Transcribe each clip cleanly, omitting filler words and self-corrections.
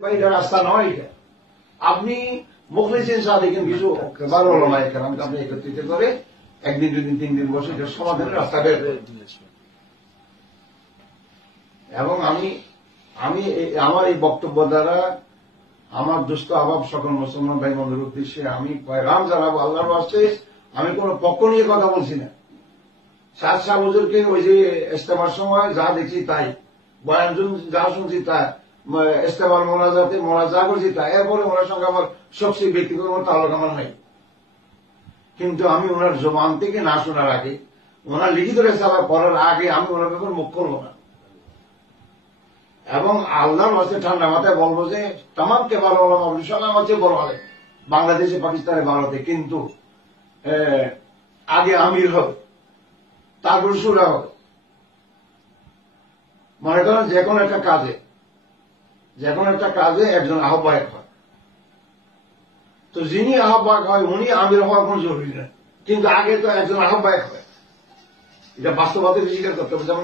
এটা রাস্তা নয়। এটা আপনি মুখলিসিন সাদিকিন কিছু ভালো ওলামা কেরামকে আপনি একত্রিত করে একদিন দুদিন 3 দিন বসে এটা সমাধানের রাস্তা বের করে। এবং আমি আমার এই বক্তব্য দ্বারা আমার দুস্থ আবাব সকল মুসলমান ভাই বন্ধুর উদ্দেশ্যে আমি পয়গাম জানাবো আল্লাহর ওয়াস্তে। আমি কোন পক্ষ নিয়ে কথা বলছি না। শাহ হুজুরকে ওই যে ইস্তেমার সময় যা দেখছি তাই, বয়ান যা শুনছি তা, ইস্তেমার মোনাজাতে মোনাজা করছি তাই, এরপরে ওনার সঙ্গে আমার সবচেয়ে ব্যক্তিগত তাল্লুক আমার নাই। কিন্তু আমি ওনার জবান থেকে না শোনার আগে, ওনার লিখিত রেসালা পড়ার আগে আমি ওনার ব্যাপারে মুখ করবো না। এবং আল্লাহর ওয়াস্তে ঠান্ডা মাথায় বলবো যে তামাম কেবল ওলামা সব আমার চেয়ে বড় হবে বাংলাদেশে, পাকিস্তানে, ভারতে, কিন্তু আগে আমির হবে, তারপর সুরা হবে। মনে করেন যে কোনো একটা কাজে একজন আহ্বায়ক হয়, তো যিনি আহ্বায়ক হয় উনি আমির হওয়ার কোন জরুরি না, কিন্তু আগে তো একজন আহ্বায়ক হয়। এটা বাস্তবতা স্বীকার করতে হবে। যেমন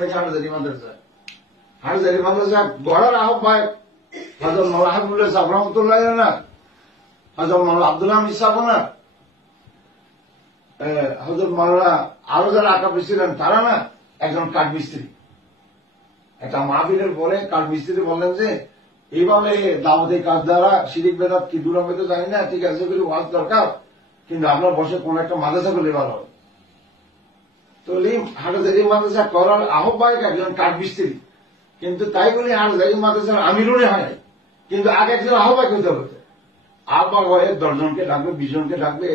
হাটহাজারী মাদ্রাসা গড়ার আহ্বায়ক হযরত মাওলানা হাবিবুল্লাহ সাহেব রহমতুল্লাহ না, হযরত মাওলানা আব্দুল্লাহ আহমদ সাহেব না, হযরত মাওলানা আরো যারা আকাবি ছিলেন তারা না, একজন কাঠমিস্ত্রি। একটা মাহফিলের পরে কাঠমিস্ত্রি বললেন যে এইভাবে দাওয়াতের কাজ দ্বারা শিরিক বেদাত কি দূর হবে তো জানি না, ঠিক আছে করে ওয়াজ দরকার, কিন্তু আপনার বসে কোন একটা মাদ্রাসা করলে ভালো হবে। তো হাটহাজারী মাদ্রাসা করার আহ্বায়ক একজন কাঠমিস্ত্রি, কিন্তু তাই বলি হাটহাজারী মাদ্রাসার আমিরুনে হয়, কিন্তু আগে একজন আহ্বায়ক হতে হবে। আহ্বায়ক হয়ে 10 জনকে ডাকবে, 20 জনকে ডাকবে,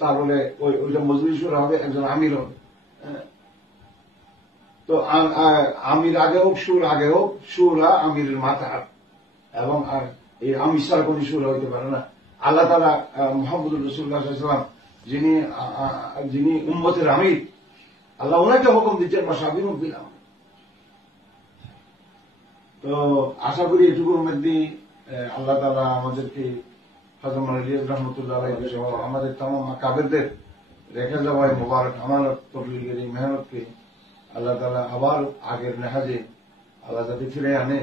তারপরে ওইটা মজলিসুর হবে, একজন আমির হবে। তো আমির আগে হোক, সুর আগে হোক, সুরা আমিরের মাথার, এবং এই আমির ছাড়া কোন সুর হইতে পারে না। আল্লাহ তাআলা মুহাম্মদুর রাসূলুল্লাহ সাল্লাল্লাহু আলাইহি ওয়াসাল্লাম যিনি উম্মতের আমির, আল্লাহ ওনাকে হুকুম দিচ্ছেন ওয়াসাবিকুম বিল আমর। তো আশা করি এটুকুর মধ্যে আল্লাহ তাআলা আমাদেরকে হযরত মাওলানা ইলিয়াস রহমতুল্লাহ আলাইহি সহ আমাদের তামাম কাবেরদের রেখে যাওয়া মুবারক আমানত তবলিগের এই মেহনতকে আল্লাহ তাআলা আবার আগের নেহাজে আল্লাহ যাতে ফিরে আনে।